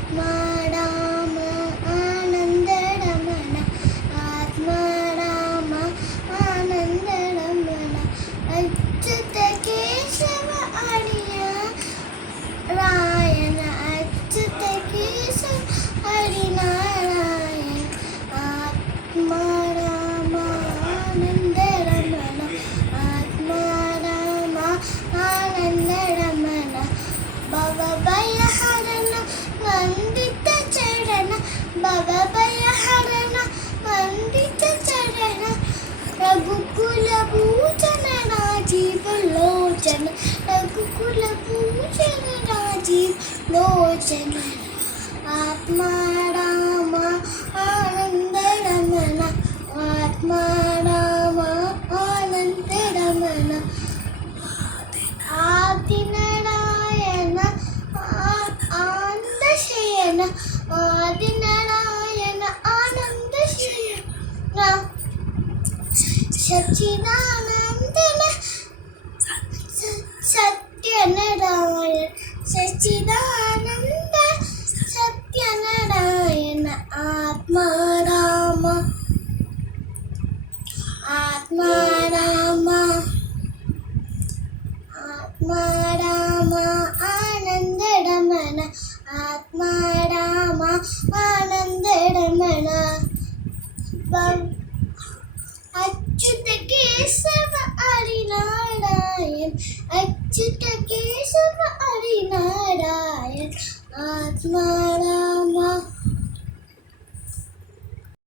ఆత్మారామ ఆనందరమణ ఆత్మారామ ఆనందరమణ అచ్యుత కేశవ అడియ రాయణ అచ్యుత కేశవ హరి నారాయణ ఆత్మారామ ఆనందరమణ ఆత్మారామ ఆనందరమణ భవభయహరణ వందిత చరణ భవభయహరణ వందిత చరణ రఘుకుల భూషణ రాజీవలోచన రఘుకుల భూషణ రాజీవలోచన ఆత్మారామ ఆనందరమణ ఆత్మారామ ఆనందరమణ ఆదినారాయణ ఆనందశయన ఆదినారాయణ ఆనందశయన సచ్చిదానందన సత్యనారాయణ సచ్చిదానంద సత్యనారాయణ ఆత్మారామ ఆత్మారామ ఆత్మారామ ఆనందరమణ ఆత్మారామ ఆనందరమణ అచ్యుత కేశవ హరి నారాయణ